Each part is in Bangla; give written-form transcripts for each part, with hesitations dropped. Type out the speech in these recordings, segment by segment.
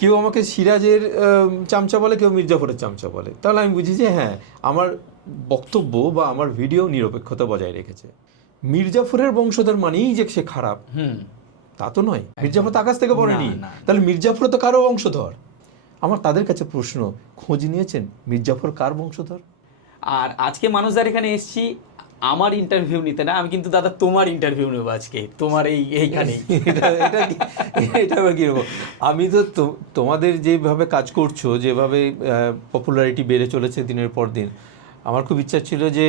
কেউ আমাকে সিরাজের চামচা বলে, কেউ মির্জাফরের চামচা বলে, তাহলে আমি বুঝি যে হ্যাঁ, আমার বক্তব্য বা আমার ভিডিও নিরপেক্ষতা বজায় রেখেছে। মির্জাফরের বংশধর মানেই যে সে খারাপ তা তো নয়। মির্জাফর তো আকাশ থেকে পড়েনি, তাহলে মির্জাফর তো কারো বংশধর। আমার তাদের কাছে প্রশ্ন, খোঁজ নিয়েছেন মির্জাফর কার বংশধর? আর আজকে মানুষদার এখানে এসেছি আমার ইন্টারভিউ নিতে না, আমি কিন্তু দাদা তোমার ইন্টারভিউ নেবো আজকে, তোমার এইখানেই। এটা আবার কি নেবো? আমি তো তোমাদের যেভাবে কাজ করছো, যেভাবে পপুলারিটি বেড়ে চলেছে দিনের পর দিন, আমার খুব ইচ্ছা ছিল যে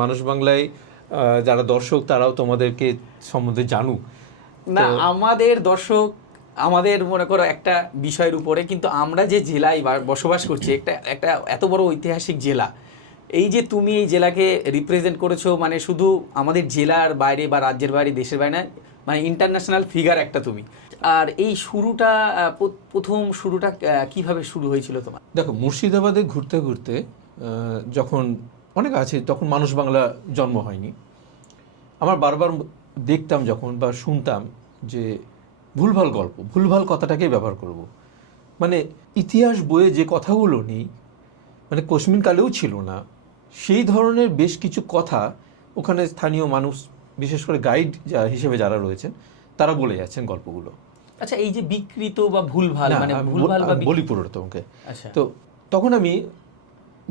মানুষ বাংলায় যারা দর্শক তারাও তোমাদেরকে সম্বন্ধে জানুক। না, আমাদের দর্শক আমাদের মনে করো একটা বিষয়ের উপরে, কিন্তু আমরা যে জেলায় বসবাস করছি, একটা এত বড় ঐতিহাসিক জেলা, এই যে তুমি এই জেলাকে রিপ্রেজেন্ট করেছো, মানে শুধু আমাদের জেলার বাইরে বা রাজ্যের বাইরে, দেশের বাইরে না, মানে ইন্টারন্যাশনাল ফিগার একটা তুমি। আর এই শুরুটা, প্রথম শুরুটা কিভাবে শুরু হয়েছিল তোমার? দেখো, মুর্শিদাবাদে ঘুরতে ঘুরতে যখন অনেক আছে, তখন মানুষ বাংলা জন্ম হয়নি, আমার বারবার দেখতাম যখন বা শুনতাম যে ভুলভাল গল্প, ভুলভাল কথাটাকেই ব্যবহার করব, মানে ইতিহাস বইয়ে যে কথাগুলো নেই, মানে কোশ্মিন কালেও ছিল না, সেই ধরনের বেশ কিছু কথা ওখানে স্থানীয় মানুষ, বিশেষ করে গাইড হিসেবে যারা রয়েছেন, তারা বলে যাচ্ছেন গল্পগুলো। আচ্ছা, এই যে বিকৃত বা ভুলভাল, মানে ভুলভাল বা বলি পুরোটা তোমাকে। আচ্ছা, তো তখন আমি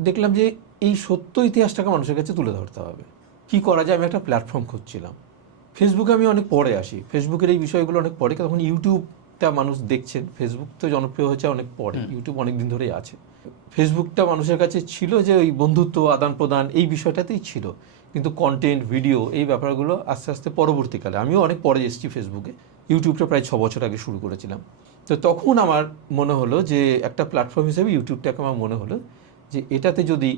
দেখলাম যে এই সত্য ইতিহাসটাকে মানুষের কাছে তুলে ধরতে হবে। কি করা যায়? আমি একটা প্ল্যাটফর্ম খুঁজছিলাম। ফেসবুকে আমি অনেক পরে আসি, ফেসবুকের এই বিষয়গুলো অনেক পরে, তখন ইউটিউবটা মানুষ দেখছেন। ফেসবুক তো জনপ্রিয় হয়েছে অনেক পরে, ইউটিউব অনেক দিন ধরেই আছে। ফেসবুকটা মানুষের কাছে ছিল যে ওই বন্ধুত্ব আদান প্রদান এই বিষয়টাতেই ছিল, কিন্তু কন্টেন্ট, ভিডিও, এই ব্যাপারগুলো আস্তে আস্তে পরবর্তীকালে, আমিও অনেক পরে এসেছি ফেসবুকে। ইউটিউবটা প্রায় 6 বছর আগে শুরু করেছিলাম। তো তখন আমার মনে হলো যে একটা প্ল্যাটফর্ম হিসেবে ইউটিউবটাকে আমার মনে হলো যে এটাতে যদি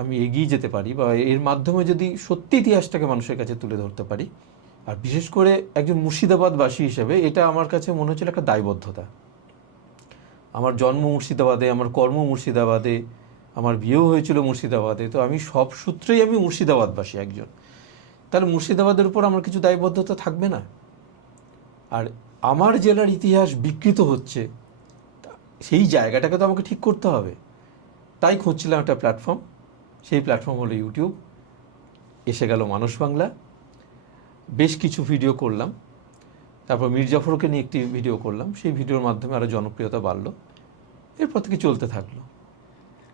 আমি এগিয়ে যেতে পারি বা এর মাধ্যমে যদি সত্যি ইতিহাসটাকে মানুষের কাছে তুলে ধরতে পারি, আর বিশেষ করে একজন মুর্শিদাবাদবাসী হিসেবে এটা আমার কাছে মনে হচ্ছিল একটা দায়বদ্ধতা। আমার জন্ম মুর্শিদাবাদে, আমার কর্ম মুর্শিদাবাদে, আমার বিয়েও হয়েছিল মুর্শিদাবাদে, তো আমি সব সূত্রেই আমি মুর্শিদাবাদবাসী একজন। তাহলে মুর্শিদাবাদের উপর আমার কিছু দায়বদ্ধতা থাকবে না? আর আমার জেলার ইতিহাস বিকৃত হচ্ছে, সেই জায়গাটাকে তো আমাকে ঠিক করতে হবে। তাই খুঁজছিলাম একটা প্ল্যাটফর্ম, সেই প্ল্যাটফর্ম হলো ইউটিউব। এসে গেল মানুষ বাংলা, বেশ কিছু ভিডিও করলাম, তারপর মির্জাফরকে নিয়ে একটি ভিডিও করলাম, সেই ভিডিওর মাধ্যমে আরও জনপ্রিয়তা বাড়লো, এরপর থেকে চলতে থাকলো।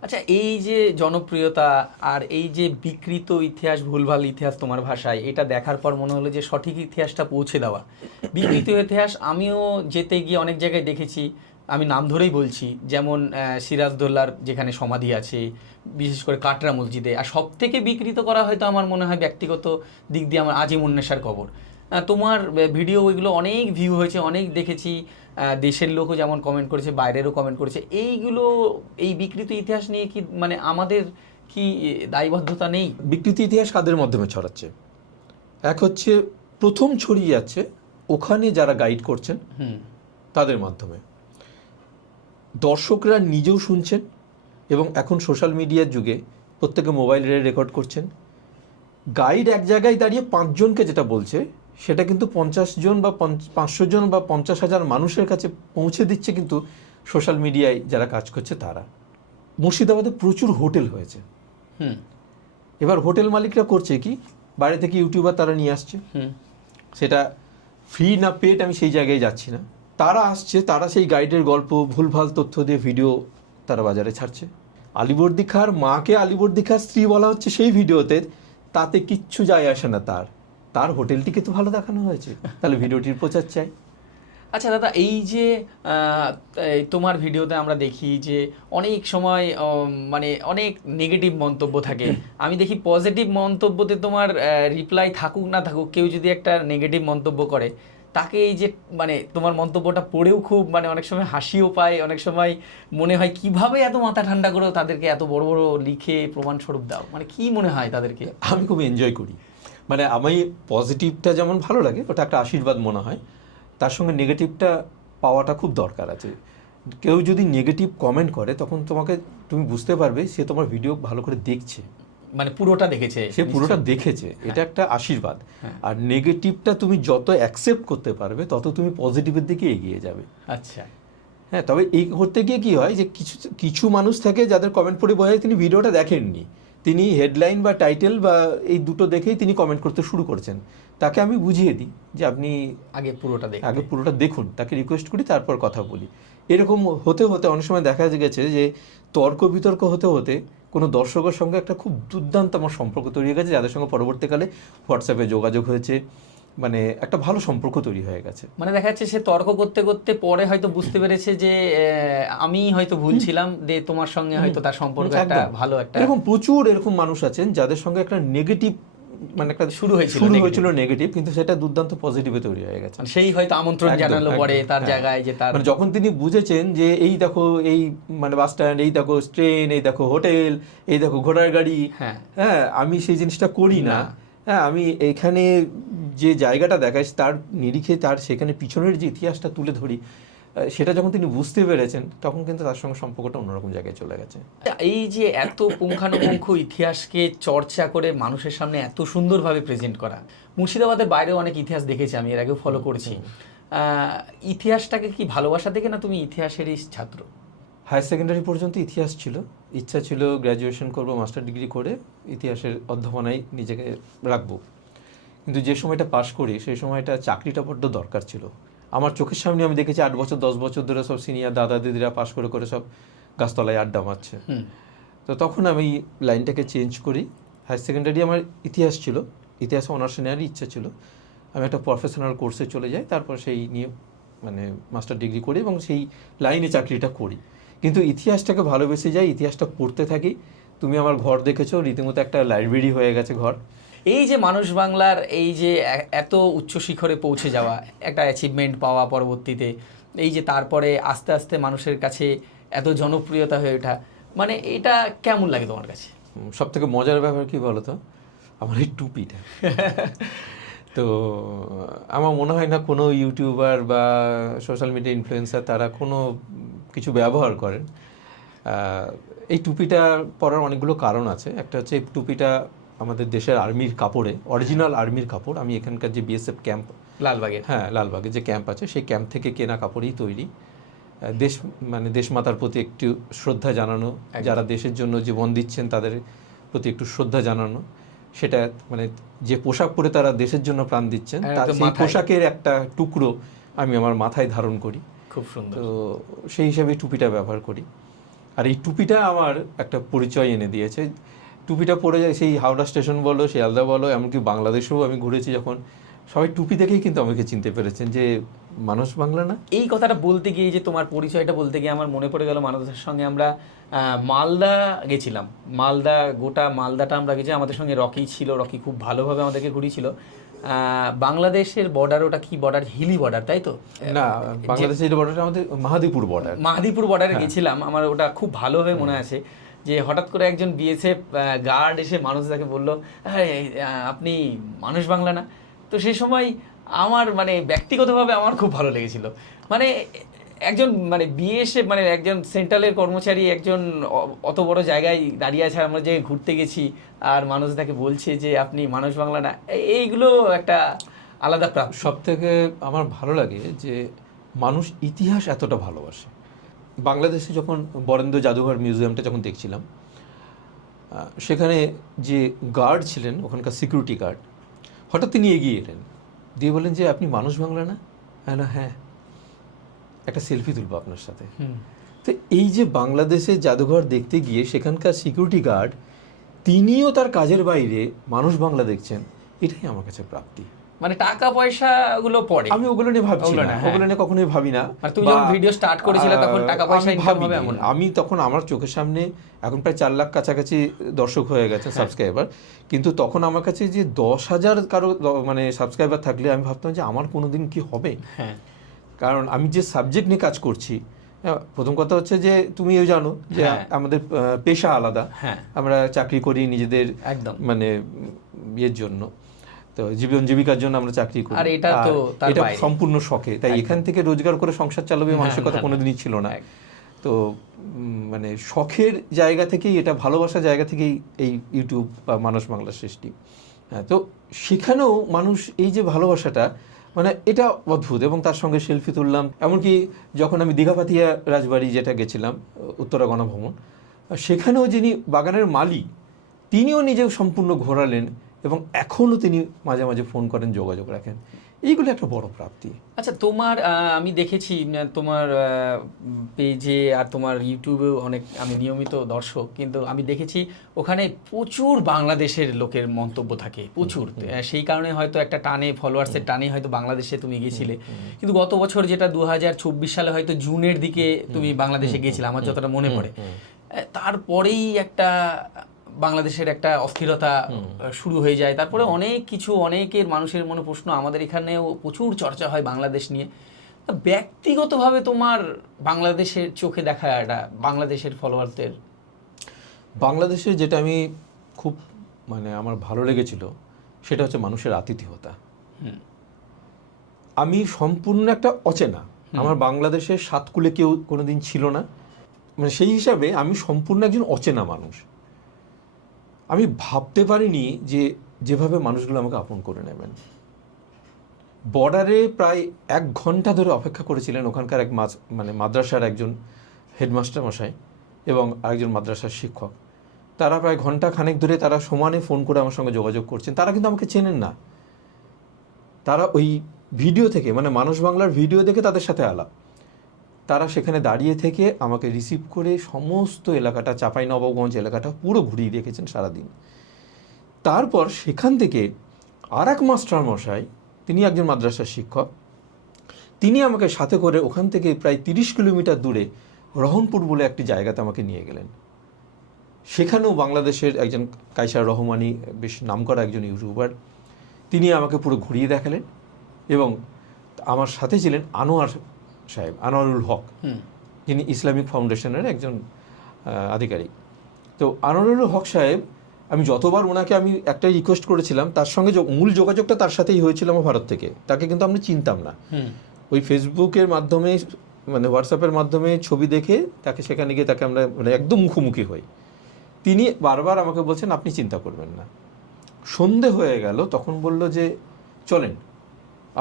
আচ্ছা, এই যে জনপ্রিয়তা আর এই যে বিকৃত ইতিহাস, ভুলভাল ইতিহাস তোমার ভাষায়, এটা দেখার পর মনে হলো যে সঠিক ইতিহাসটা পৌঁছে দেওয়া। বিকৃত ইতিহাস আমিও যেতে গিয়ে অনেক জায়গায় দেখেছি, আমি নাম ধরেই বলছি, যেমন সিরাজদৌল্লার যেখানে সমাধি আছে, বিশেষ করে কাটরা মসজিদে। আর সব থেকে বিকৃত করা হয়তো আমার মনে হয় ব্যক্তিগত দিক দিয়ে আমার আজিমুন্নেসার কবর। তোমার ভিডিও ওইগুলো অনেক ভিউ হয়েছে, অনেক দেখেছি, দেশের লোকও যেমন কমেন্ট করেছে, বাইরেরও কমেন্ট করেছে। এইগুলো, এই বিকৃত ইতিহাস নিয়ে কি মানে আমাদের কি দায়বদ্ধতা নেই? বিকৃত ইতিহাস কাদের মাধ্যমে ছড়াচ্ছে? এক হচ্ছে প্রথম ছড়িয়ে যাচ্ছে ওখানে যারা গাইড করছেন তাদের মাধ্যমে, দর্শকরা নিজেও শুনছেন, এবং এখন সোশ্যাল মিডিয়ার যুগে প্রত্যেকে মোবাইলে রেকর্ড করছেন। গাইড এক জায়গায় দাঁড়িয়ে 5 জনকে যেটা বলছে, সেটা কিন্তু 50 জন বা 500 জন বা 50,000 মানুষের কাছে পৌঁছে দিচ্ছে কিন্তু সোশ্যাল মিডিয়ায় যারা কাজ করছে তারা। মুর্শিদাবাদে প্রচুর হোটেল হয়েছে, এবার হোটেল মালিকরা করছে কি, বাইরে থেকে ইউটিউবার তারা নিয়ে আসছে, সেটা ফ্রি না পেড আমি সেই জায়গায় যাচ্ছি না, তারা আসছে, তারা সেই গাইডের গল্প, ভুলভাল তথ্য দিয়ে ভিডিও তারা বাজারে ছাড়ছে। আলিবর্দী খাঁর মাকে আলিবর্দী খাঁর স্ত্রী বলা হচ্ছে সেই ভিডিওতে, তাতে কিচ্ছু যায় আসে না, তার হোটেলটিকে তো ভালো দেখানো হয়েছে, তাহলে ভিডিওটির প্রচার চাই। আচ্ছা দাদা, এই যে তোমার ভিডিওতে আমরা দেখি যে অনেক সময় মানে অনেক নেগেটিভ মন্তব্য থাকে, আমি দেখি পজিটিভ মন্তব্যতে তোমার রিপ্লাই থাকুক না থাকুক, কেউ যদি একটা নেগেটিভ মন্তব্য করে, তাকে এই যে মানে তোমার মন্তব্যটা পড়েও খুব মানে অনেক সময় হাসিও পায়, অনেক সময় মনে হয় কিভাবে এত মাথা ঠান্ডা করেও তাদেরকে এত বড় বড় লিখে প্রমাণস্বরূপ দাও, মানে কি মনে হয় তাদেরকে? আমি খুব এনজয় করি, মানে আমি পজিটিভটা যেমন ভালো লাগে, ওটা একটা আশীর্বাদ মনে হয়, তার সঙ্গে নেগেটিভটা পাওয়াটা খুব দরকার আছে। কেউ যদি নেগেটিভ কমেন্ট করে তখন তুমি বুঝতে পারবে সে তোমার ভিডিও ভালো করে দেখছে, মানে পুরোটা দেখেছে, সে পুরোটা দেখেছে, এটা একটা আশীর্বাদ। আর নেগেটিভটা তুমি যত অ্যাকসেপ্ট করতে পারবে তত তুমি পজিটিভের দিকে এগিয়ে যাবে। আচ্ছা, হ্যাঁ, তবে এই করতে গিয়ে কি হয় যে কিছু কিছু মানুষ থাকে যাদের কমেন্ট পড়ে বোঝা যায় তিনি ভিডিওটা দেখেননি, তিনি হেডলাইন বা টাইটেল বা এই দুটো দেখেই তিনি কমেন্ট করতে শুরু করছেন। তাকে আমি বুঝিয়ে দিই যে আপনি আগে পুরোটা আগে পুরোটা দেখুন, তাকে রিকোয়েস্ট করি, তারপর কথা বলি। এরকম হতে হতে অনেক সময় দেখা গেছে যে তর্ক বিতর্ক হতে হতে কোনো দর্শকের সঙ্গে একটা খুব দুর্দান্ত আমার সম্পর্ক তৈরি হয়ে গেছে, যাদের সঙ্গে পরবর্তীকালে হোয়াটসঅ্যাপে যোগাযোগ হয়েছে, মানে একটা ভালো সম্পর্ক তৈরি হয়ে গেছে। মানে দেখা যাচ্ছে সে তর্ক করতে করতে পরে হয়তো বুঝতে পেরেছে যে আমি হয়তো ভুল ছিলাম, যে তোমার সঙ্গে হয়তো তার সম্পর্ক একটা একদম। ভালো একটা এরকম প্রচুর এরকম মানুষ আছেন যাদের সঙ্গে একটা নেগেটিভ, মানে একটা শুরু হয়েছিল নেগেটিভ, কিন্তু সেটা দুর্দান্ত পজিটিভে তৈরি হয়ে গেছে। মানে সেই হয়তো আমন্ত্রণ একদম, জানালো পরে একদম, তার হ্যাঁ। জায়গায়, যে তার মানে যখন তিনি বুঝেছেন যে এই দেখো এই মানে বাস স্ট্যান্ড, এই দেখো ট্রেন, এই দেখো হোটেল, এই দেখো ঘোড়ার গাড়ি, হ্যাঁ হ্যাঁ আমি সেই জিনিসটা করি না, না। হ্যাঁ আমি এখানে যে জায়গাটা দেখাই তার নিরিখে তার সেখানে পিছনের যে ইতিহাসটা তুলে ধরি, সেটা যখন তিনি বুঝতে পেরেছেন তখন কিন্তু তার সঙ্গে সম্পর্কটা অন্যরকম জায়গায় চলে গেছে। এই যে এত পুঙ্খানুপুঙ্খ ইতিহাসকে চর্চা করে মানুষের সামনে এত সুন্দরভাবে প্রেজেন্ট করা, মুর্শিদাবাদের বাইরেও অনেক ইতিহাস দেখেছি আমি, এর আগেও ফলো করেছি। ইতিহাসটাকে কি ভালোবাসা থেকে, না তুমি ইতিহাসেরই ছাত্র? হায়ার সেকেন্ডারি পর্যন্ত ইতিহাস ছিল, ইচ্ছা ছিল গ্র্যাজুয়েশন করব, মাস্টার ডিগ্রি করে ইতিহাসের অধ্যাপনায় নিজেকে রাখবো। কিন্তু যে সময়টা পাশ করি সেই সময়টা চাকরিটা বড্ড দরকার ছিল। আমার চোখের সামনে আমি দেখেছি 8 বছর 10 বছর ধরে সব সিনিয়র দাদা দিদিরা পাশ করে করে সব গাছতলায় আড্ডা মারছে। তো তখন আমি লাইনটাকে চেঞ্জ করি। হায়ার সেকেন্ডারি আমার ইতিহাস ছিল, ইতিহাসে অনার্স নেওয়ারই ইচ্ছা ছিল। আমি একটা প্রফেশনাল কোর্সে চলে যাই, তারপর সেই নিয়ে মানে মাস্টার ডিগ্রি করি এবং সেই লাইনে চাকরিটা করি। কিন্তু ইতিহাসটাকে ভালোবেসে যাই, ইতিহাসটা পড়তে থাকি। তুমি আমার ঘর দেখেছো, রীতিমতো একটা লাইব্রেরি হয়ে গেছে ঘর। এই যে মানুষ বাংলার এই যে এত উচ্চ শিখরে পৌঁছে যাওয়া, একটা অ্যাচিভমেন্ট পাওয়া পরবর্তীতে, এই যে তারপরে আস্তে আস্তে মানুষের কাছে এত জনপ্রিয়তা হয়ে ওঠা, মানে এটা কেমন লাগে তোমার কাছে? সব থেকে মজার ব্যাপার কি বলো তো, আমার এই টুপিটা। তো আমার মনে হয় না কোনো ইউটিউবার বা সোশ্যাল মিডিয়া ইনফ্লুয়েন্সার তারা কোনো কিছু ব্যবহার করেন। এই টুপিটা পরার অনেকগুলো কারণ আছে। একটা হচ্ছে এই টুপিটা আমাদের দেশের আর্মির কাপড়ে, অরিজিনাল আর্মির কাপড়। আমি এখানকার যে বিএসএফ ক্যাম্প, লালবাগের, হ্যাঁ লালবাগে যে ক্যাম্প আছে সেই ক্যাম্প থেকে কেনা কাপড়ই তৈরি। দেশ মানে দেশমাতার প্রতি একটু শ্রদ্ধা জানানো, যারা দেশের জন্য জীবন দিচ্ছেন তাদের প্রতি একটু শ্রদ্ধা জানানো, সেটা মানে যে পোশাক পরে তারা দেশের জন্য প্রাণ দিচ্ছেন তার সেই পোশাকের একটা টুকরো আমি আমার মাথায় ধারণ করি। খুব সুন্দর। তো সেই হিসাবে টুপিটা ব্যবহার করি। আর এই টুপিটা আমার একটা পরিচয় এনে দিয়েছে। টুপিটা পরে যায় সেই হাওড়া স্টেশন বলো, শিয়ালদা বলো, এমনকি বাংলাদেশেও আমি ঘুরেছি যখন, সবাই টুপি দেখেই কিন্তু আমাকে চিনতে পেরেছেন যে মানুষ বাংলা না। এই কথাটা বলতে গিয়ে, যে তোমার পরিচয়টা বলতে গিয়ে আমার মনে পড়ে গেল মানবের সঙ্গে আমরা মালদা গেছিলাম। মালদা, গোটা মালদাটা আমরা গেছি, আমাদের সঙ্গে রকি ছিল, রকি খুব ভালোভাবে আমাদেরকে ঘুরিয়েছিল। বাংলাদেশের বর্ডার, ওটা কি বর্ডার, হিলি বর্ডার তাই তো? না, বাংলাদেশের বর্ডারটা আমাদের মাহাদিপুর বর্ডার। মাহাদিপুর বর্ডারে গেছিলাম, আমার ওটা খুব ভালোভাবে মনে আছে। যে হঠাৎ করে একজন বিএসএফ গার্ড এসে মানুষটাকে বললো, আপনি মানুষ বাংলা না? তো সেই সময় আমার মানে ব্যক্তিগতভাবে আমার খুব ভালো লেগেছিল। মানে একজন মানে বিএসএফ মানে একজন সেন্ট্রালের কর্মচারী, একজন অত বড় জায়গায় দাঁড়িয়ে আছে, আমরা যে ঘুরতে গেছি, আর মানুষ তাকে বলছে যে আপনি মানুষ বাংলা না, এইগুলো একটা আলাদা প্রাপ্তি। সব থেকে আমার ভালো লাগে যে মানুষ ইতিহাস এতটা ভালোবাসে। বাংলাদেশে যখন বরেন্দ্র জাদুঘর মিউজিয়ামটা যখন দেখছিলাম, সেখানে যে গার্ড ছিলেন, ওখানকার সিকিউরিটি গার্ড, হঠাৎ তিনি এগিয়ে এলেন, দিয়ে বললেন যে আপনি মানুষ বাংলা না? না, হ্যাঁ, একটা সেলফি তুলবো আপনার সাথে। তো এই যে বাংলাদেশের জাদুঘর দেখতে গিয়ে সেখানকার সিকিউরিটি গার্ড তিনিও তার কাজের বাইরে মানুষ বাংলা দেখছেন, এটাই আমার কাছে প্রাপ্তি। মানে টাকা পয়সা গুলো পড়ে, আমি ওগুলো নিয়ে ভাবছি না, ওগুলো নিয়ে কখনোই ভাবি না। আর তুমি যখন ভিডিও স্টার্ট করেছিলে তখন টাকা পয়সা ইনকাম হবে এমন? আমি তখন আমার চোখের সামনে এখন প্রায় 4 লাখ কাছাকাছি দর্শক হয়ে গেছে, সাবস্ক্রাইবার। কিন্তু তখন আমার কাছে যে 10,000 কারো মানে সাবস্ক্রাইবার থাকলে আমি ভাবতাম যে আমার কোনোদিন কি হবে। হ্যাঁ, কারণ আমি যে সাবজেক্ট নিয়ে কাজ করছি, প্রথম কথা হচ্ছে যে তুমিও জানো যে আমাদের পেশা আলাদা। আমরা চাকরি করি নিজেদের একদম মানে ইয়ের জন্য, তো জীবন জীবিকার জন্য আমরা চাকরি করি, আর এটা সম্পূর্ণ শখে। তাই এখান থেকে রোজগার করে সংসার চালাবে মানসিকতা কোনোদিনই ছিল না। তো মানে শখের জায়গা থেকেই, এটা ভালোবাসার জায়গা থেকেই এই ইউটিউব বা মানুষ বাংলা সৃষ্টি। তো সেখানেও মানুষ এই যে ভালোবাসাটা, মানে এটা অদ্ভুত। এবং তার সঙ্গে সেলফি তুললাম। এমনকি যখন আমি দীঘাপাতিয়া রাজবাড়ি যেটা গেছিলাম, উত্তরা গণভবন, সেখানেও যিনি বাগানের মালিক তিনিও নিজেও সম্পূর্ণ ঘোরালেন এবং এখনও তিনি মাঝে মাঝে ফোন করেন, যোগাযোগ রাখেন। এইগুলো একটা বড় প্রাপ্তি। আচ্ছা, তোমার আমি দেখেছি তোমার পেজে আর তোমার ইউটিউবেও অনেক, আমি নিয়মিত দর্শক, কিন্তু আমি দেখেছি ওখানে প্রচুর বাংলাদেশের লোকের মন্তব্য থাকে, প্রচুর। সেই কারণে হয়তো একটা টানে, ফলোয়ার্সের টানে হয়তো বাংলাদেশে তুমি গেছিলে। কিন্তু গত বছর যেটা 2024 সালে হয়তো জুনের দিকে তুমি বাংলাদেশে গিয়েছিলে আমার যতটা মনে পড়ে, তারপরেই একটা বাংলাদেশের একটা অস্থিরতা শুরু হয়ে যায়। তারপরে অনেক কিছু, অনেকের মানুষের মনে প্রশ্ন, আমাদের এখানেও প্রচুর চর্চা হয় বাংলাদেশ নিয়ে। ব্যক্তিগতভাবে তোমার বাংলাদেশের চোখে দেখা একটা বাংলাদেশের ফলোয়ারদের, বাংলাদেশে যেটা আমি খুব মানে আমার ভালো লেগেছিল সেটা হচ্ছে মানুষের আতিথেয়তা। আমি সম্পূর্ণ একটা অচেনা, আমার বাংলাদেশের সাতকুলে কেউ কোনোদিন ছিল না, মানে সেই হিসাবে আমি সম্পূর্ণ একজন অচেনা মানুষ। আমি ভাবতে পারিনি যে যেভাবে মানুষগুলো আমাকে আপন করে নেবেন। বর্ডারে প্রায় 1 ঘন্টা ধরে অপেক্ষা করেছিলেন ওখানকার এক মানে মাদ্রাসার একজন হেডমাস্টার মশাই এবং আরেকজন মাদ্রাসার শিক্ষক। তারা প্রায় ঘন্টা খানেক ধরে তারা সমানে ফোন করে আমার সঙ্গে যোগাযোগ করছেন। তারা কিন্তু আমাকে চেনেন না, তারা ওই ভিডিও থেকে, মানে মানুষ বাংলার ভিডিও দেখে তাদের সাথে আলাপ। তারা সেখানে দাঁড়িয়ে থেকে আমাকে রিসিভ করে সমস্ত এলাকাটা, চাঁপাইনবাবগঞ্জ এলাকাটা পুরো ঘুরিয়ে রেখেছেন সারাদিন। তারপর সেখান থেকে আর এক মাস্টার মশাই, তিনি একজন মাদ্রাসার শিক্ষক, তিনি আমাকে সাথে করে ওখান থেকে প্রায় 30 কিলোমিটার দূরে রহনপুর বলে একটি জায়গাতে আমাকে নিয়ে গেলেন। সেখানেও বাংলাদেশের একজন কায়সার রহমানি, বেশ নামকরা একজন ইউটিউবার, তিনি আমাকে পুরো ঘুরিয়ে দেখালেন। এবং আমার সাথে ছিলেন আনোয়ার সাহেব, আনোয়ারুল হক, যিনি ইসলামিক ফাউন্ডেশনের একজন আধিকারিক। তো আনোয়ারুল হক সাহেব, আমি যতবার ওনাকে আমি একটাই রিকোয়েস্ট করেছিলাম, তার সঙ্গে মূল যোগাযোগটা তার সাথেই হয়েছিল আমার ভারত থেকে। তাকে কিন্তু আমরা চিনতাম না, ওই ফেসবুকের মাধ্যমে, মানে হোয়াটসঅ্যাপের মাধ্যমে ছবি দেখে তাকে সেখানে গিয়ে তাকে আমরা মানে একদম মুখোমুখি হই। তিনি বারবার আমাকে বলছেন আপনি চিন্তা করবেন না। সন্ধে হয়ে গেল, তখন বলল যে চলেন।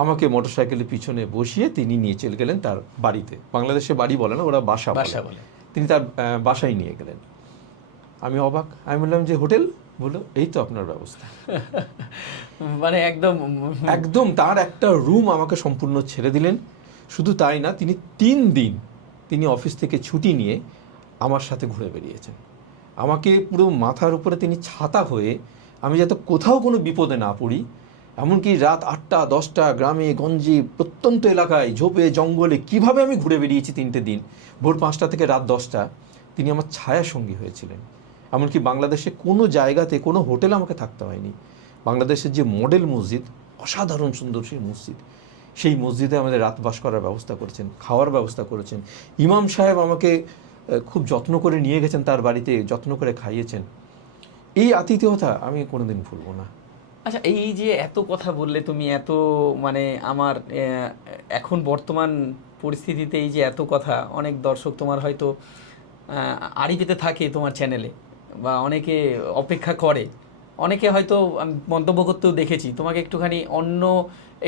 আমাকে মোটরসাইকেলের পিছনে বসিয়ে তিনি নিয়ে চলে গেলেন তার বাড়িতে। বাংলাদেশে বাড়ি বলে না, ওরা বাসা বলে। তিনি তার বাসায় নিয়ে গেলেন। আমি অবাক, আমি বললাম যে হোটেল? বললো এই তো আপনার ব্যবস্থা। মানে একদম একদম তার একটা রুম আমাকে সম্পূর্ণ ছেড়ে দিলেন। শুধু তাই না, তিনি 3 দিন তিনি অফিস থেকে ছুটি নিয়ে আমার সাথে ঘুরে বেরিয়েছেন। আমাকে পুরো মাথার উপরে তিনি ছাতা হয়ে, আমি যাতে কোথাও কোনো বিপদে না পড়ি, এমনকি রাত 8টা 10টা গ্রামে গঞ্জে প্রত্যন্ত এলাকায় ঝোপে জঙ্গলে কিভাবে আমি ঘুরে বেরিয়েছি 3টে দিন, ভোর 5টা থেকে রাত 10টা, তিনি আমার ছায়া সঙ্গী হয়েছিলেন। এমনকি বাংলাদেশে কোনো জায়গাতে কোনো হোটেলে আমাকে থাকতে হয়নি। বাংলাদেশের যে মডেল মসজিদ, অসাধারণ সুন্দর সেই মসজিদ, সেই মসজিদে আমাদের রাত বাস করার ব্যবস্থা করেছেন, খাওয়ার ব্যবস্থা করেছেন। ইমাম সাহেব আমাকে খুব যত্ন করে নিয়ে গেছেন তার বাড়িতে, যত্ন করে খাইয়েছেন। এই আতিথেয়তা আমি কোনোদিন ভুলবো না। আচ্ছা, এই যে এত কথা বললে তুমি, এত মানে আমার এখন বর্তমান পরিস্থিতিতে এই যে এত কথা, অনেক দর্শক তোমার হয়তো আড়ি পেতে থাকে তোমার চ্যানেলে, বা অনেকে অপেক্ষা করে, অনেকে হয়তো আমি মন্তব্য করতেও দেখেছি তোমাকে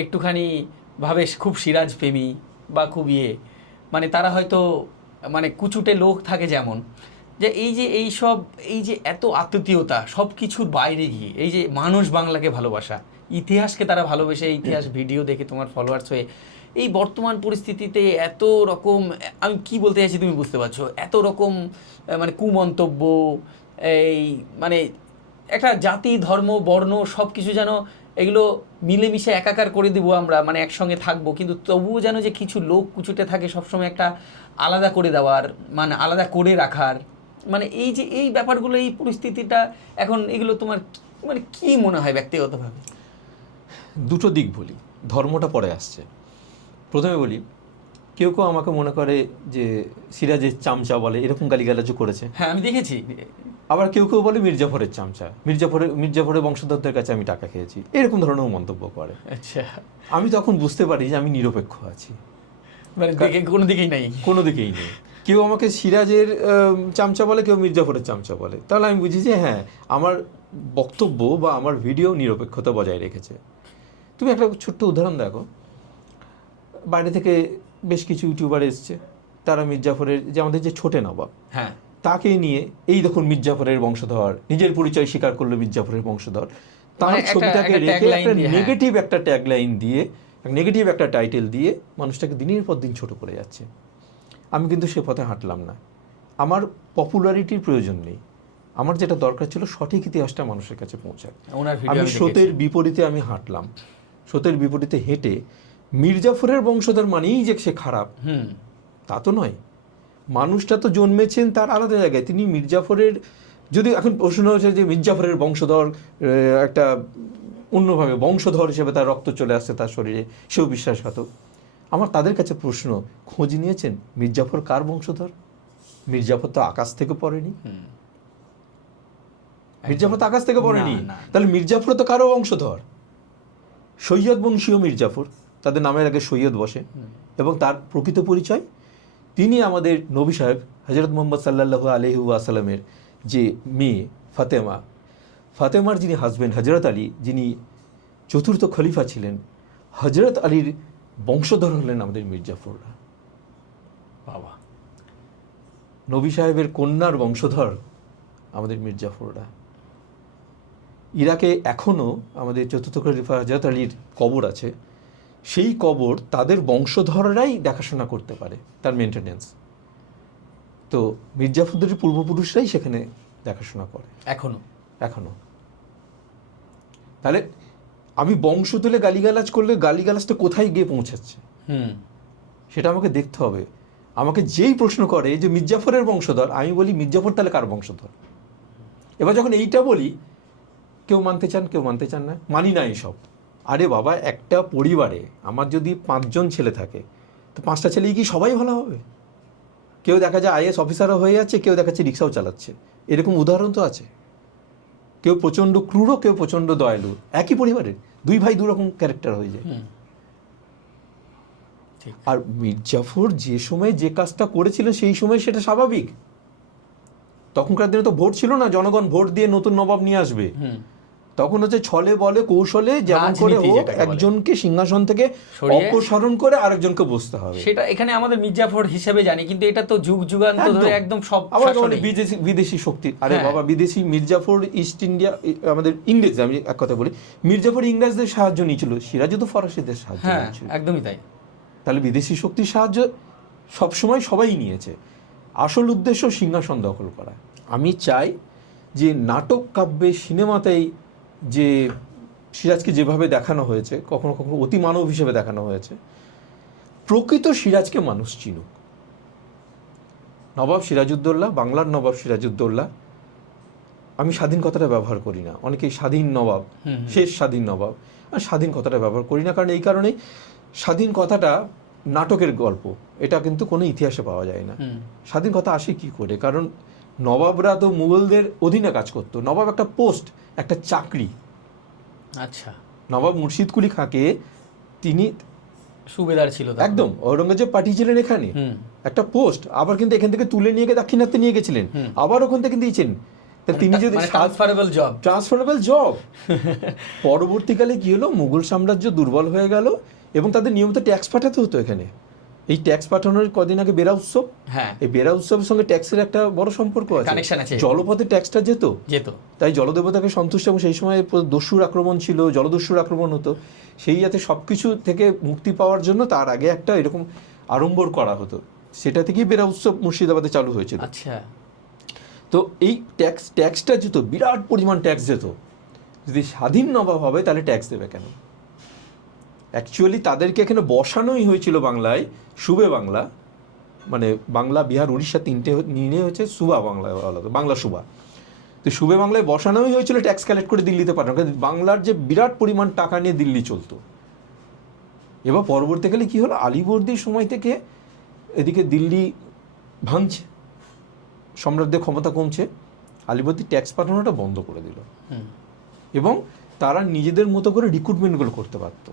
একটুখানি ভাবে খুব সিরাজ প্রেমী বা খুব মানে তারা হয়তো মানে কুচুটে লোক থাকে, যেমন যে এই যে এত আত্মীয়তা সব কিছুর বাইরে গিয়ে এই যে মানুষ বাংলাকে ভালোবাসা, ইতিহাসকে তারা ভালোবেসে, ইতিহাস ভিডিও দেখে তোমার ফলোয়ার্স হয়ে, এই বর্তমান পরিস্থিতিতে এত রকম, আমি কি বলতে চাইছি তুমি বুঝতে পারছো, এত রকম মানে কুমন্তব্য, এই মানে একটা জাতি, ধর্ম, বর্ণ সব কিছু যেন এগুলো মিলেমিশে একাকার করে দেবো আমরা, মানে একসঙ্গে থাকবো, কিন্তু তবুও যেন যে কিছু লোক কুচুটে থাকে সবসময় একটা আলাদা করে দেওয়ার, মানে আলাদা করে রাখার, মানে এই যে এই ব্যাপারগুলো, এই পরিস্থিতিটা এখন, এগুলো তোমার মানে কি মনে হয় ব্যক্তিগতভাবে? দুটো দিক বলি, ধর্মটা পরে আসছে। প্রথমে বলি, কেউ কেউ আমাকে মনে করে যে সিরাজের চামচা বলে, এরকম গালিগালাজও করেছে। হ্যাঁ, আমি দেখেছি। আবার কেউ কেউ বলে মির্জাফরের চামচা, মির্জাফরের বংশধরদের কাছে আমি টাকা খেয়েছি, এরকম ধরনের মন্তব্য করে। আচ্ছা, আমি তখন বুঝতে পারি যে আমি নিরপেক্ষ আছি, মানে কোনো দিকেই নেই, কোনো দিকেই নেই। কেউ আমাকে সিরাজের চামচা বলে, কেউ মির্জাফরের চামচা বলে, তাহলে আমি বুঝি যে হ্যাঁ, আমার বক্তব্য বা আমার ভিডিও নিরপেক্ষতা বজায় রেখেছে। তুমি একটা ছোট্ট উদাহরণ দেখো, বাইরে থেকে বেশ কিছু ইউটিউবার এসছে, তারা মির্জাফরের যে আমাদের যে ছোটে নবাব, হ্যাঁ, তাকে নিয়ে এই দেখুন মির্জাফরের বংশধর, নিজের পরিচয় স্বীকার করলো মির্জাফরের বংশধর, তার মানে ছবিটাকে একটা রেখে tagline একটা দিয়ে, হ্যাঁ। নেগেটিভ একটা ট্যাগলাইন দিয়ে, নেগেটিভ একটা টাইটেল দিয়ে মানুষটাকে দিনের পর দিন ছোট করে যাচ্ছে। আমি কিন্তু সে পথে হাঁটলাম না। আমার পপুলারিটির প্রয়োজন নেই, আমার যেটা দরকার ছিল সঠিক ইতিহাসটা মানুষের কাছে পৌঁছায়। ওনার ভিডিও আমি আমি স্রোতের দেখেছি। বিপরীতে আমি হাঁটলাম, স্রোতের বিপরীতে হেঁটে মির্জাফরের বংশধর মানেই যে সে খারাপ তা তো নয়। মানুষটা তো জন্মেছেন তার আলাদা জায়গায়, তিনি মির্জাফরের, যদি এখন প্রশ্ন হচ্ছে যে মির্জাফরের বংশধর একটা অন্যভাবে বংশধর হিসেবে তার রক্ত চলে আসছে তার শরীরে, সেও বিশ্বাসঘাতক। আমার তাদের কাছে প্রশ্ন, খোঁজ নিয়েছেন মির্জাফর কার বংশধর? মির্জাফর তো আকাশ থেকে পড়েনি, মির্জাফর তো আকাশ থেকে পড়েনি, না। তাহলে মির্জাফর তো কারো বংশধর। সৈয়দ বংশীয় মির্জাফর, তাদের নামের আগে সৈয়দ বসে, এবং তার প্রকৃত পরিচয় তিনি আমাদের নবী সাহেব হযরত মুহাম্মদ সাল্লাল্লাহু আলাইহি ওয়াসাল্লামের যে মেয়ে ফাতেমা, ফাতেমার যিনি হাজবেন্ড হযরত আলী, যিনি চতুর্থ খলিফা ছিলেন, হযরত আলীর বংশধর হলেন আমাদের মির্জাফররা। বাবা, নবী সাহেবের কন্যার বংশধর আমাদের মির্জাফররা। ইরাকে এখনও আমাদের চতুর্থ খলিফা হযরত আলীর কবর আছে, সেই কবর তাদের বংশধররাই দেখাশোনা করতে পারে, তার মেনটেনেন্স। তো মির্জাফরদের পূর্বপুরুষরাই সেখানে দেখাশোনা করে এখনো। তাহলে আমি বংশ তুলে গালিগালাজ করলে গালিগালাজটা কোথায় গিয়ে পৌঁছাচ্ছে সেটা আমাকে দেখতে হবে। আমাকে যেই প্রশ্ন করে যে মির্জাফরের বংশধর, আমি বলি মির্জাফর তাহলে কার বংশধর? এবার যখন এইটা বলি, কেউ মানতে চান, কেউ মানতে চান না, মানি না এইসব। আরে বাবা, একটা পরিবারে আমার যদি 5 জন ছেলে থাকে, তো 5টা ছেলেই কি সবাই ভালো হবে? কেউ দেখা যায় আইএস অফিসারও হয়ে যাচ্ছে, কেউ দেখাচ্ছে রিক্সাও চালাচ্ছে, এরকম উদাহরণ তো আছে। কেউ প্রচণ্ড ক্রূর, কেউ প্রচণ্ড দয়ালু, একই পরিবারের 2 ভাই 2 রকম ক্যারেক্টার হয়ে যায়। আর মির্জাফর যে সময় যে কাজটা করেছিলেন সেই সময় সেটা স্বাভাবিক। তখনকার দিনে তো ভোট ছিল না, জনগণ ভোট দিয়ে নতুন নবাব নিয়ে আসবে। তখন হচ্ছে ছলে বলে কৌশলে যেমন করে হোক একজনকে সিংহাসন থেকে অপসারণ করে আরেকজনকে বসতে হবে। সেটা এখানে আমাদের মির্জাফর হিসেবে জানি, কিন্তু এটা তো যুগ যুগান্তর ধরে একদম সব শাসনে বিদেশি শক্তি। আরে বাবা, বিদেশি মির্জাফর ইস্ট ইন্ডিয়া, আমাদের ইংরেজ, আমি এক কথা বলি, মির্জাফর ইংরেজদের সাহায্য নিয়েছিল, সিরাজও তো ফরাসিদের সাহায্য নিয়েছিল। একদমই তাই। তাহলে বিদেশি শক্তির সাহায্য সবসময় সবাই নিয়েছে, আসল উদ্দেশ্য সিংহাসন দখল করা। আমি চাই যে নাটক কাব্যে সিনেমাতেই যে সিরাজকে যেভাবে দেখানো হয়েছে, কখনো কখনো অতি মানব হিসেবে দেখানো হয়েছে, প্রকৃত সিরাজকে মানুষ চিনুক। নবাব সিরাজউদ্দৌলা, বাংলার নবাব সিরাজউদ্দৌলা, আমি স্বাধীন কথাটা ব্যবহার করি না, অনেকেই স্বাধীন নবাব, শেষ স্বাধীন নবাব, আর স্বাধীন কথাটা ব্যবহার করি না, কারণ এই কারণেই স্বাধীন কথাটা নাটকের গল্প, এটা কিন্তু কোনো ইতিহাসে পাওয়া যায় না। স্বাধীন কথা আসে কি করে? কারণ নবাবরা তো মুঘলদের অধীনে কাজ করতো, নবাব একটা পোস্ট, একটা চাকরি। আচ্ছা, নবাব মুর্শিদ কুলি খাঁকে তিনি সুবেদার ছিল একদম, ঔরঙ্গজেব পাঠিয়েছিলেন এখানে একটা পোস্ট, আবার কিন্তু এখান থেকে তুলে নিয়ে গিয়ে দাক্ষিণাত্যে নিয়ে গেছিলেন, আবার ওখান থেকে দিয়েছেন। তিনি যদি ট্রান্সফারেবল জব। পরবর্তীকালে কি হলো, মুঘল সাম্রাজ্য দুর্বল হয়ে গেল এবং তাদের নিয়মিত ট্যাক্স পাঠাতে হতো এখানে। এই ট্যাক্স পাঠানোর কদিন আগে বেরা উৎসব, এই বেরা উৎসবের সঙ্গে ট্যাক্সের একটা বড় সম্পর্ক আছে, জলপথে ট্যাক্সটা যেত, তাই জলদেবতাকে সন্তুষ্ট, এবং সেই সময় দস্যুর আক্রমণ ছিল, জলদস্যুর আক্রমণ হতো, সেই যাতে সবকিছু থেকে মুক্তি পাওয়ার জন্য তার আগে একটা এরকম আড়ম্বর করা হতো, সেটা থেকেই বেরা উৎসব মুর্শিদাবাদে চালু হয়েছিল। আচ্ছা, তো এই ট্যাক্সটা যেত, বিরাট পরিমাণ ট্যাক্স যেত। যদি স্বাধীন নবাব হবে তাহলে ট্যাক্স দেবে কেন? অ্যাকচুয়ালি তাদেরকে এখানে বসানোই হয়েছিল বাংলায়, সুবে বাংলা, মানে বাংলা, বিহার, উড়িষ্যা তিনটে নিয়ে হচ্ছে সুবা বাংলা, বাংলা সুবা। তো সুবে বাংলায় বসানোই হয়েছিল ট্যাক্স কালেক্ট করে দিল্লিতে পাঠানো, কারণ বাংলার যে বিরাট পরিমাণ টাকা নিয়ে দিল্লি চলতো। এবার পরবর্তীকালে কি হলো, আলীবর্দীর সময় থেকে এদিকে দিল্লি ভাঙছে, সম্রাটদের ক্ষমতা কমছে, আলীবর্দী ট্যাক্স পাঠানোটা বন্ধ করে দিল, এবং তারা নিজেদের মতো করে রিক্রুটমেন্টগুলো করতে পারত।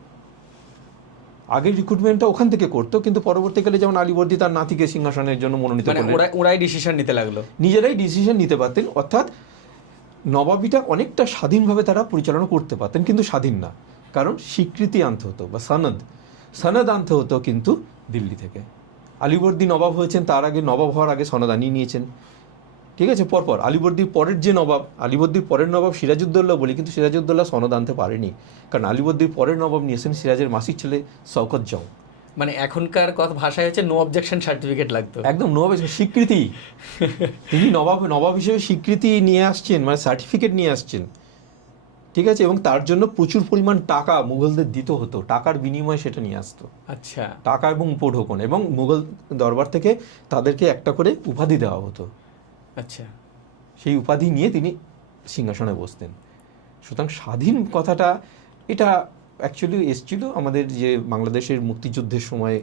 আগের রিক্রুটমেন্টটা ওখান থেকে করতো, কিন্তু পরবর্তীকালে যেমন আলীবর্দী তার নাতিকে সিংহাসনের জন্য মনোনীত করলেন, ওরাই ডিসিশন নিতে লাগলো, নিজেরাই ডিসিশন নিতে পারতেন, অর্থাৎ নবাবিটা অনেকটা স্বাধীনভাবে তারা পরিচালনা করতে পারতেন, কিন্তু স্বাধীন না, কারণ স্বীকৃতি আনতে হতো বা সনদ। সনদ আনতে হতো কিন্তু দিল্লি থেকে। আলীবর্দী নবাব হয়েছেন, তার আগে নবাব হওয়ার আগে সনদ আনিয়ে নিয়েছেন, ঠিক আছে। পরপর আলীবর্দীর পরের যে নবাব, আলীবর্দীর পরের নবাব সিরাজউদ্দৌলা বলি, কিন্তু সিরাজউদ্দৌলা সনদ আনতে পারেনি, কারণ আলীবর্দীর পরের নবাব নিয়েছেন সিরাজের মাসির ছেলে শওকত জং। মানে এখনকার কথা ভাষায় হচ্ছে নো অবজেকশন সার্টিফিকেট লাগতো, একদম নবাবের স্বীকৃতি, তিনি নবাব হিসেবে স্বীকৃতি নিয়ে আসছেন, মানে সার্টিফিকেট নিয়ে আসছেন, ঠিক আছে। এবং তার জন্য প্রচুর পরিমাণ টাকা মুঘলদের দিতে হতো, টাকার বিনিময়ে সেটা নিয়ে আসতো। আচ্ছা, টাকা এবং উপঢৌকন, এবং মুঘল দরবার থেকে তাদেরকে একটা করে উপাধি দেওয়া হতো। আচ্ছা, সেই উপাধি নিয়ে তিনি সিংহাসনে বসতেন। সুতরাং স্বাধীন কথাটা এটা অ্যাকচুয়ালি এসছিল আমাদের যে বাংলাদেশের মুক্তিযুদ্ধের সময়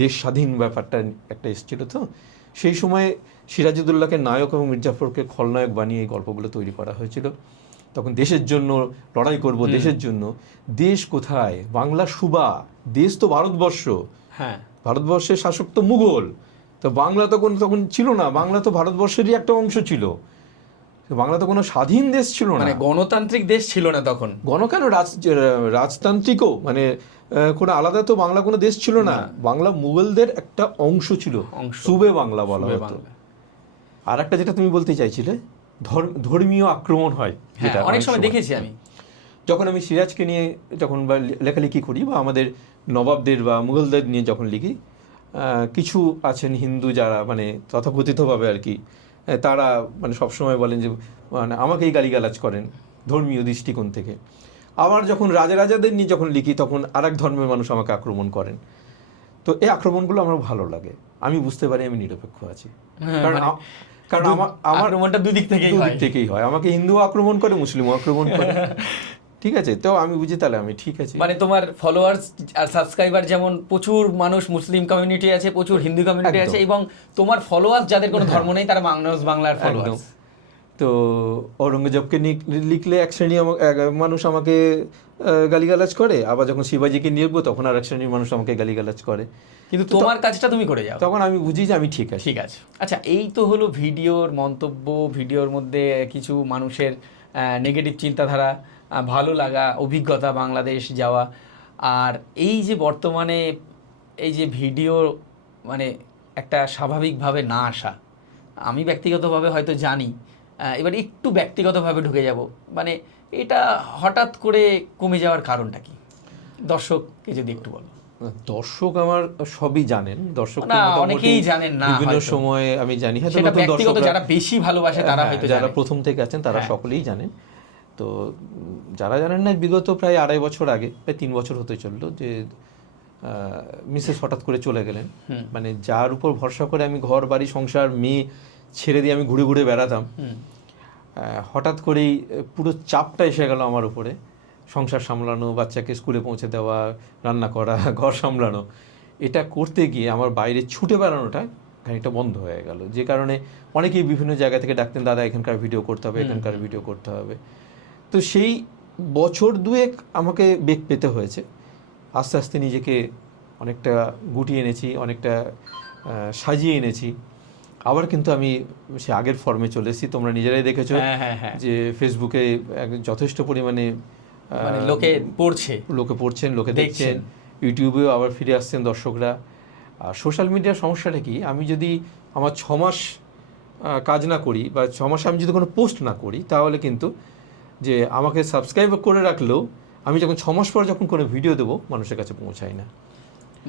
দেশ স্বাধীন ব্যাপারটা একটা এসছিল, তো সেই সময় সিরাজউদ্দৌলাকে নায়ক এবং মির্জাফরকে খলনায়ক বানিয়ে এই গল্পগুলো তৈরি করা হয়েছিল। তখন দেশের জন্য লড়াই করব, দেশের জন্য। দেশ কোথায়? বাংলা সুবা, দেশ তো ভারতবর্ষ, হ্যাঁ, ভারতবর্ষের শাসক তো মুঘল, তো বাংলা তখন ছিল না, বাংলা তো ভারতবর্ষেরই একটা অংশ ছিল, বাংলা তো কোনো স্বাধীন দেশ ছিল না, মানে গণতান্ত্রিক দেশ ছিল না তখন। কেন রাজতান্ত্রিকও, মানে কোনো আলাদা তো বাংলা কোনো দেশ ছিল না, বাংলা মুঘলদের একটা অংশ ছিল, সুবে বাংলা বলা হতো। আর একটা যেটা তুমি বলতে চাইছিলে, ধর্মীয় আক্রমণ হয়, যেটা অনেক সময় দেখেছি আমি, যখন আমি সিরাজকে নিয়ে যখন বা লেখালেখি করি, বা আমাদের নবাবদের বা মুঘলদের নিয়ে যখন লিখি, কিছু আছেন হিন্দু যারা মানে তথাকথিতভাবে আর কি, তারা মানে সবসময় বলেন যে মানে আমাকেই গালিগালাজ করেন ধর্মীয় দৃষ্টিকোণ থেকে। আবার যখন রাজাদের নিয়ে যখন লিখি, তখন আর এক ধর্মের মানুষ আমাকে আক্রমণ করেন। তো এই আক্রমণগুলো আমার ভালো লাগে, আমি বুঝতে পারি আমি নিরপেক্ষ আছি, কারণ আমার আক্রমণটা দুদিক থেকেই হয়, আমাকে হিন্দু আক্রমণ করে, মুসলিম আক্রমণ করে, ঠিক আছে। তো আমি বুঝি তাহলে আমি ঠিক আছি। মানে তোমার ফলোয়ার্স আর সাবস্ক্রাইবার যেমন প্রচুর মানুষ মুসলিম কমিউনিটি আছে, প্রচুর হিন্দু কমিউনিটি আছে, এবং তোমার ফলোয়ার্স যাদের কোনো ধর্ম নেই তারা বাংলার ফলোয়ার্স। তো ঔরঙ্গজেবকে লিখলে এক শ্রেণী মানুষ আমাকে গালিগালাজ করে, আবার যখন শিবাজিকে লিখবো তখন আর এক শ্রেণীর মানুষ আমাকে গালিগালাজ করে, কিন্তু তোমার কাজটা তুমি করে যাও, তখন আমি বুঝি যে আমি ঠিক আছি। ঠিক আছে। আচ্ছা, এই তো হলো ভিডিওর মন্তব্য, ভিডিওর মধ্যে কিছু মানুষের নেগেটিভ চিন্তাধারা, ভালো লাগা, অভিজ্ঞতা, বাংলাদেশ যাওয়া। আর এই যে বর্তমানে এই যে ভিডিও মানে একটা স্বাভাবিকভাবে না আসা, আমি ব্যক্তিগতভাবে হয়তো জানি, এবার একটু ব্যক্তিগতভাবে ঢুকে যাব, মানে এটা হঠাৎ করে কমে যাওয়ার কারণটা কি, দর্শককে যদি একটু বলো। দর্শক আমার সবই জানেন, দর্শক অনেকেই জানেন না, বিভিন্ন সময় আমি জানি, হয়তো সেটা ব্যক্তিগত, যারা বেশি ভালোবাসে তারা হয়তো, যারা প্রথম থেকে আছেন তারা সকলেই জানেন। তো যারা জানেন না, বিগত প্রায় 2.5 বছর আগে, প্রায় 3 বছর হতে চললো, যে মিসেস হঠাৎ করে চলে গেলেন। মানে যার উপর ভরসা করে আমি ঘর বাড়ি সংসার মেয়ে ছেড়ে দিয়ে আমি ঘুরে ঘুরে বেড়াতাম, হঠাৎ করেই পুরো চাপটা এসে গেল আমার উপরে। সংসার সামলানো, বাচ্চাকে স্কুলে পৌঁছে দেওয়া, রান্না করা, ঘর সামলানো, এটা করতে গিয়ে আমার বাইরে ছুটে বেড়ানোটা খানিকটা বন্ধ হয়ে গেল। যে কারণে অনেকেই বিভিন্ন জায়গা থেকে ডাকতেন, দাদা এখানকার ভিডিও করতে হবে, এখানকার ভিডিও করতে হবে। তো সেই বছর 2 আমাকে বেগ পেতে হয়েছে, আস্তে আস্তে নিজেকে অনেকটা গুটিয়ে এনেছি, অনেকটা সাজিয়ে এনেছি। আবার কিন্তু আমি সে আগের ফর্মে চলে এসেছি, তোমরা নিজেরাই দেখেছো যে ফেসবুকে যথেষ্ট পরিমাণে লোকে পড়ছেন, লোকে দেখছেন, ইউটিউবেও আবার ফিরে আসছেন দর্শকরা। আর সোশ্যাল মিডিয়ার সমস্যাটা কি, আমি যদি আমার 6 মাস কাজ না করি, বা 6 মাসে আমি যদি কোনো পোস্ট না করি, তাহলে কিন্তু যে আমাকে সাবস্ক্রাইব করে রাখলেও আমি যখন 6 মাস পর যখন কোনো ভিডিও দেবো, মানুষের কাছে পৌঁছায় না।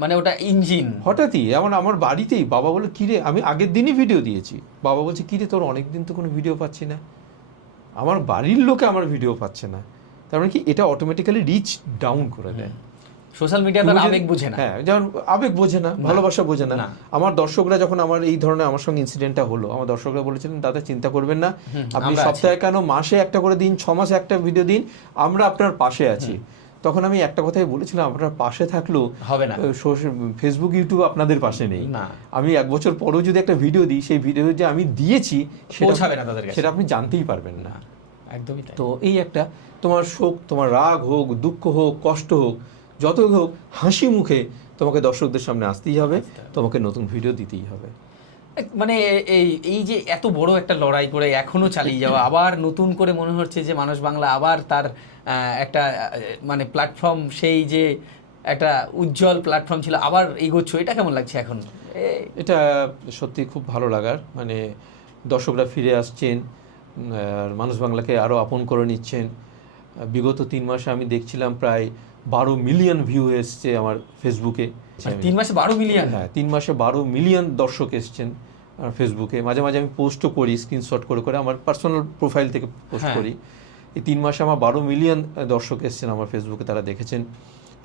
মানে ওটা ইঞ্জিন হঠাৎই আমার বাড়িতেই বাবা বলে, কিরে, আমি আগের দিনই ভিডিও দিয়েছি, বাবা বলছে কিরে তোর অনেক দিন তো কোনো ভিডিও পাচ্ছি না। আমার বাড়ির লোকে আমার ভিডিও পাচ্ছে না, তার মানে কি এটা অটোমেটিক্যালি রিচ ডাউন করে দেয়। সোশ্যাল মিডিয়া তার আবেগ বোঝে না, হ্যাঁ, যেমন আবেগ বোঝে না, ভালোবাসা বোঝে না। আমার দর্শকরা যখন আমার এই ধরনের আমার সঙ্গে ইনসিডেন্টটা হলো, আমার দর্শকরা বলেছিলেন, দাদা চিন্তা করবেন না, আপনি সপ্তাহে কেন মাসে একটা করে দিন, 6 মাসে একটা ভিডিও দিন, আমরা আপনার পাশে আছি। তখন আমি একটা কথাই বলেছিলাম, আপনার পাশে থাকলেও হবে না, ফেসবুক ইউটিউব আপনাদের পাশে নেই। না, আমি 1 বছর পরেও যদি একটা ভিডিও দিই, সেই ভিডিও যে আমি দিয়েছি সেটা আপনি জানতেই পারবেন না। একদমই তাই। তো এই একটা, তোমার শোক, তোমার রাগ হোক, দুঃখ হোক, কষ্ট হোক, যত হোক, হাসি মুখে তোমাকে দর্শকদের সামনে আসতেই হবে, তোমাকে নতুন ভিডিও দিতেই হবে। মানে এই যে এত বড় একটা লড়াই করে এখনো চালিয়ে যাওয়া, আবার নতুন করে মনে হচ্ছে যে মানুষ বাংলা আবার তার একটা মানে প্ল্যাটফর্ম, সেই যে একটা উজ্জ্বল প্ল্যাটফর্ম ছিল, আবার এগোচ্ছ, এটা কেমন লাগছে এখন? এটা সত্যি খুব ভালো লাগার, মানে দর্শকরা ফিরে আসছেন, আর মানুষ বাংলাকে আরও আপন করে নিচ্ছেন। বিগত 3 মাসে আমি দেখছিলাম প্রায় 12 মিলিয়ন ভিউ এসছে আমার ফেসবুকে। 3 মাসে 12 মিলিয়ন? হ্যাঁ, 3 মাসে 12 মিলিয়ন দর্শক এসছেন ফেসবুকে। মাঝে মাঝে আমি পোস্টও করি, স্ক্রিনশট করে করে আমার পার্সোনাল প্রোফাইল থেকে পোস্ট করি। এই 3 মাসে আমার 12 মিলিয়ন দর্শক এসছেন আমার ফেসবুকে, তারা দেখেছেন।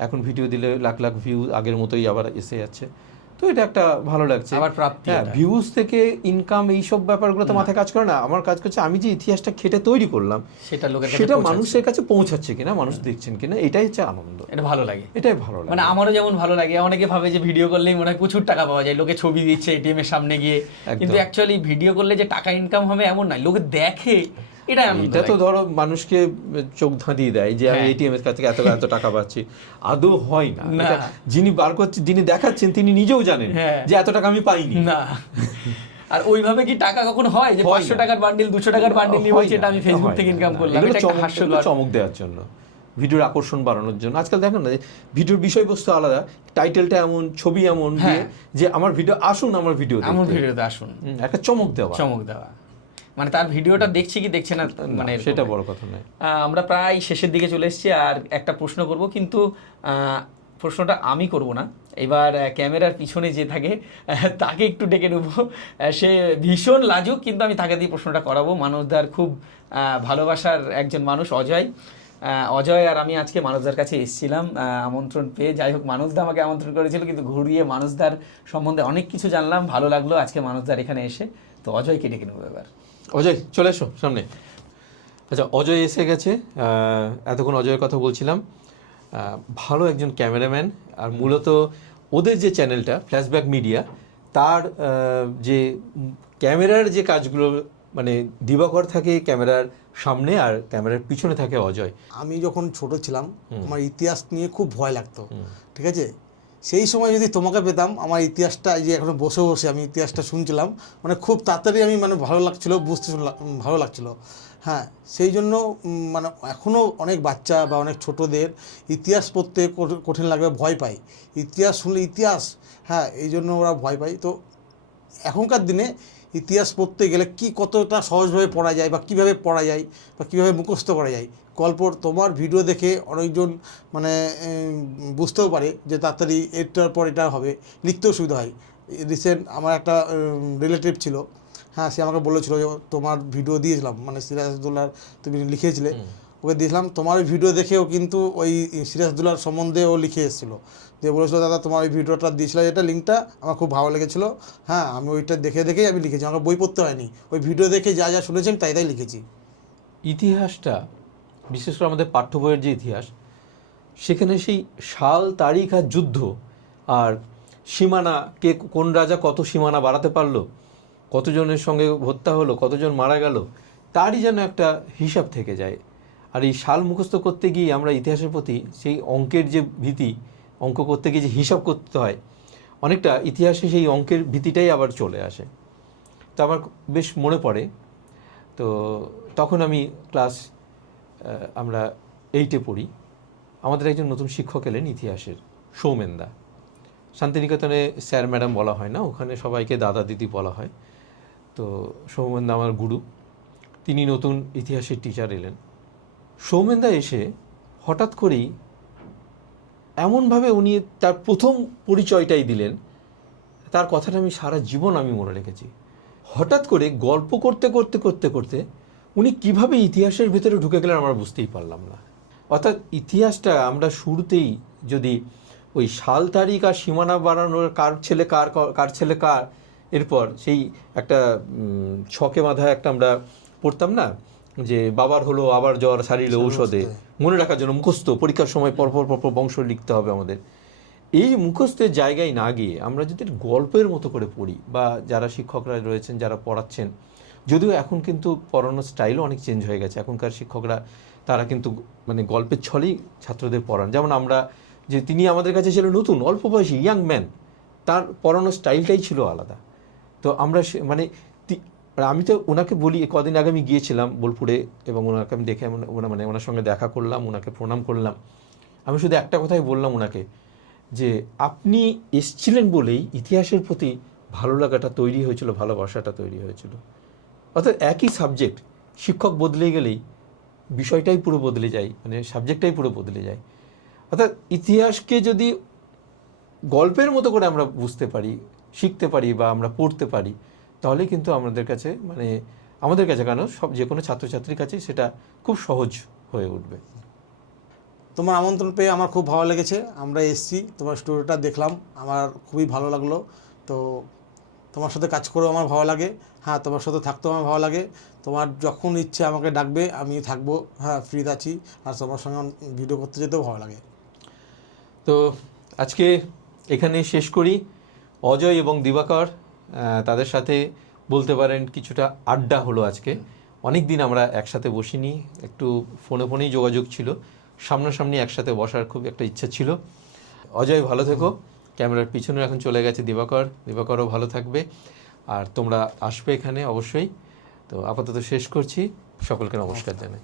এখন ভিডিও দিলে লাখ লাখ ভিউ আগের মতোই আবার এসে যাচ্ছে। তো এটা একটা ভালো লাগছে। হ্যাঁ, ভিউজ থেকে ইনকাম এইসব ব্যাপারগুলো তো মাথায় কাজ করে না। আমার কাজ করছে আমি যে ইতিহাসটা খেটে তৈরি করলাম সেটা মানুষের কাছে পৌঁছাচ্ছে কিনা, মানুষ দেখছেন কিনা, এটাই হচ্ছে আনন্দ। এটা ভালো লাগে, এটাই ভালো লাগে। মানে আমারও যেমন ভালো লাগে, অনেকে ভাবে যে ভিডিও করলেই মনে হয় প্রচুর টাকা পাওয়া যায়, লোকে ছবি দিচ্ছে এটিএম এর সামনে গিয়ে, কিন্তু অ্যাকচুয়ালি ভিডিও করলে যে টাকা ইনকাম হবে এমন নয়, লোকে দেখে। এটা তো ধরো মানুষকে চোখ ধাঁধিয়ে দেয় যে আমি এটিএম এর কাছ থেকে এত এত টাকা পাচ্ছি, আদৌ হয় না। যিনি বার করছেন, যিনি দেখাচ্ছেন, তিনি নিজেও জানেন যে এত টাকা আমি পাইনি না। আর ওইভাবে কি টাকা কখনো হয় যে 500 টাকার বান্ডিল 200 টাকার বান্ডিল নিয়ে বলছে এটা আমি ফেসবুক থেকে ইনকাম করলাম? এটা একটা হাস্যকর, চমক দেওয়ার জন্য, ভিডিওর আকর্ষণ বাড়ানোর জন্য। আজকাল দেখেন না, ভিডিওর বিষয়বস্তু আলাদা, টাইটেলটা এমন, ছবি এমন, যে আমার ভিডিও আসুন, আমার ভিডিওতে আসুন, একটা চমক দেওয়া। মানে তার ভিডিওটা দেখছি কি দেখছে না, মানে সেটা বড় কথা নয়। আমরা প্রায় শেষের দিকে চলে এসেছি, আর একটা প্রশ্ন করব, কিন্তু প্রশ্নটা আমি করব না, এবার ক্যামেরার পিছনে যে থাকে তাকে একটু ডেকে নেব। সে ভীষণ লাজুক, কিন্তু আমি তাকে দিয়ে প্রশ্নটা করাবো। মানসদার খুব ভালোবাসার একজন মানুষ অজয় আর আমি আজকে মানসদার কাছে এসেছিলাম আমন্ত্রণ পেয়ে। যাই হোক, মানসদা আমাকে আমন্ত্রণ করেছিল, কিন্তু ঘুরিয়ে মানসদার সম্বন্ধে অনেক কিছু জানলাম, ভালো লাগলো আজকে মানসদার এখানে এসে। তো অজয়কে ডেকে নেবো এবার। অজয়, চলে এসো সামনে। আচ্ছা, অজয় এসে গেছে। এতক্ষণ অজয়ের কথা বলছিলাম। ভালো একজন ক্যামেরাম্যান, আর মূলত ওদের যে চ্যানেলটা ফ্ল্যাশব্যাক মিডিয়া, তার যে ক্যামেরার যে কাজগুলো, মানে দিবাকর থাকে ক্যামেরার সামনে আর ক্যামেরার পিছনে থাকে অজয়। আমি যখন ছোট ছিলাম আমার ইতিহাস নিয়ে খুব ভয় লাগতো, ঠিক আছে? সেই সময় যদি তোমাকে পেতাম, আমার ইতিহাসটা যে এখন বসে বসে আমি ইতিহাসটা শুনছিলাম, মানে খুব তাড়াতাড়ি আমি মানে ভালো লাগছিলো, বুঝতে ভালো লাগছিলো। হ্যাঁ, সেই জন্য মানে এখনও অনেক বাচ্চা বা অনেক ছোটদের ইতিহাস পড়তে কঠিন লাগবে, ভয় পায়। ইতিহাস শুনলে ইতিহাস, হ্যাঁ, এই জন্য ওরা ভয় পায়। তো এখনকার দিনে ইতিহাস পড়তে গেলে কতটা সহজভাবে পড়া যায়, বা কীভাবে পড়া যায়, বা কীভাবে মুখস্থ করা যায়, গল্পর তোমার ভিডিও দেখে অনেকজন মানে বুঝতেও পারে যে তাড়াতাড়ি এটার পর এটা হবে, লিখতেও সুবিধা হয়। রিসেন্ট আমার একটা রিলেটিভ ছিল, হ্যাঁ, সে আমাকে বলেছিল যে তোমার ভিডিও দিয়েছিলাম, মানে সিরাজউদ্দৌলার তুমি লিখেছিলে, ওকে দিয়েছিলাম, তোমার ভিডিও দেখেও কিন্তু ওই সিরাজউদ্দৌলার সম্বন্ধে ও লিখে এসেছিলো, যে বলেছিল দাদা তোমার ওই ভিডিওটা দিয়েছিল, এটা লিঙ্কটা আমার খুব ভালো লেগেছিলো, হ্যাঁ, আমি ওইটা দেখেই আমি লিখেছি, আমাকে বই পড়তে হয়নি, ওই ভিডিও দেখে যা যা শুনেছেন তাই লিখেছি। ইতিহাসটা, বিশেষ করে আমাদের পাঠ্য বইয়ের যে ইতিহাস, সেখানে সেই সাল, তারিখ আর যুদ্ধ আর সীমানা, কে কোন রাজা কত সীমানা বাড়াতে পারলো, কতজনের সঙ্গে হত্যা হলো, কতজন মারা গেল, তারই যেন একটা হিসাব থেকে যায়। আর এই সাল মুখস্থ করতে গিয়ে আমরা ইতিহাসের প্রতি সেই অঙ্কের যে ভীতি, অঙ্ক করতে গিয়ে যে হিসাব করতে হয়, অনেকটা ইতিহাসে সেই অঙ্কের ভীতিটাই আবার চলে আসে। তো আমার বেশ মনে পড়ে, তো তখন আমি আমরা 8-এ পড়ি। আমাদের একজন নতুন শিক্ষক এলেন ইতিহাসের, সৌমেনদা। শান্তিনিকেতনে স্যার ম্যাডাম বলা হয় না, ওখানে সবাইকে দাদা দিদি বলা হয়। তো সৌমেনদা আমার গুরু, তিনি নতুন ইতিহাসের টিচার এলেন। সৌমেনদা এসে হঠাৎ করেই এমনভাবে উনি তার প্রথম পরিচয়টাই দিলেন, তার কথাটা আমি সারা জীবন আমি মনে রেখেছি। হঠাৎ করে গল্প করতে করতে করতে করতে উনি কিভাবে ইতিহাসের ভিতরে ঢুকে গেলেন আমরা বুঝতেই পারলাম না। অর্থাৎ ইতিহাসটা আমরা শুরুতেই যদি ওই সাল, তারিখ আর সীমানা বাড়ানোর কার ছেলে কার এরপর সেই একটা ছকে বাঁধা একটা আমরা পড়তাম না, যে বাবার হলো আবার জ্বর সারিল ঔষধে, মনে রাখার জন্য মুখস্থ, পরীক্ষার সময় পরপর বংশ লিখতে হবে আমাদের। এই মুখস্থের জায়গায় না গিয়ে আমরা যদি গল্পের মতো করে পড়ি, বা যারা শিক্ষকরা রয়েছেন যারা পড়াচ্ছেন, যদিও এখন কিন্তু পড়ানোর স্টাইলও অনেক চেঞ্জ হয়ে গেছে, এখনকার শিক্ষকরা তারা কিন্তু মানে গল্পের ছলেই ছাত্রদের পড়ান। যেমন আমরা, যে তিনি আমাদের কাছে ছিল নতুন, অল্প বয়সী ইয়াং ম্যান, তার পড়ানোর স্টাইলটাই ছিল আলাদা। তো আমরা মানে আমি তো ওনাকে বলি, কদিন আগে আমি গিয়েছিলাম বোলপুরে, এবং ওনাকে আমি দেখে মানে ওনার সঙ্গে দেখা করলাম, ওনাকে প্রণাম করলাম। আমি শুধু একটা কথাই বললাম ওনাকে, যে আপনি এসছিলেন বলেই ইতিহাসের প্রতি ভালো লাগাটা তৈরি হয়েছিল, ভালোবাসাটা তৈরি হয়েছিল। অর্থাৎ একই সাবজেক্ট, শিক্ষক বদলে গেলেই বিষয়টাই পুরো বদলে যায়, মানে সাবজেক্টটাই পুরো বদলে যায়। অর্থাৎ ইতিহাসকে যদি গল্পের মতো করে আমরা বুঝতে পারি, শিখতে পারি বা আমরা পড়তে পারি, তাহলে কিন্তু আমাদের কাছে কেন যে কোনো ছাত্রছাত্রীর কাছে সেটা খুব সহজ হয়ে উঠবে। তোমার আমন্ত্রণ পেয়ে আমার খুব ভালো লেগেছে, আমরা এসেছি, তোমার স্টোরিটা দেখলাম, আমার খুবই ভালো লাগলো। তো তোমার সাথে কাজ করেও আমার ভালো লাগে, হ্যাঁ তোমার সাথে থাকতেও আমার ভালো লাগে। তোমার যখন ইচ্ছে আমাকে ডাকবে, আমি থাকবো, হ্যাঁ ফ্রি আছি, আর তোমার সঙ্গে ভিডিও করতে যেতেও ভালো লাগে। তো আজকে এখানে শেষ করি। অজয় এবং দিবাকর, তাদের সাথে বলতে পারেন কিছুটা আড্ডা হলো আজকে। অনেক দিন আমরা একসাথে বসিনি, একটু ফোনেই যোগাযোগ ছিল, সামনাসামনি একসাথে বসার খুব একটা ইচ্ছা ছিল। অজয় ভালো থেকো, ক্যামেরার পিছনে এখন চলে গেছে দিবাকরও ভালো থাকবে, আর তোমরা আসবে এখানে অবশ্যই। তো আপাতত শেষ করছি, সকলকে নমস্কার জানাই।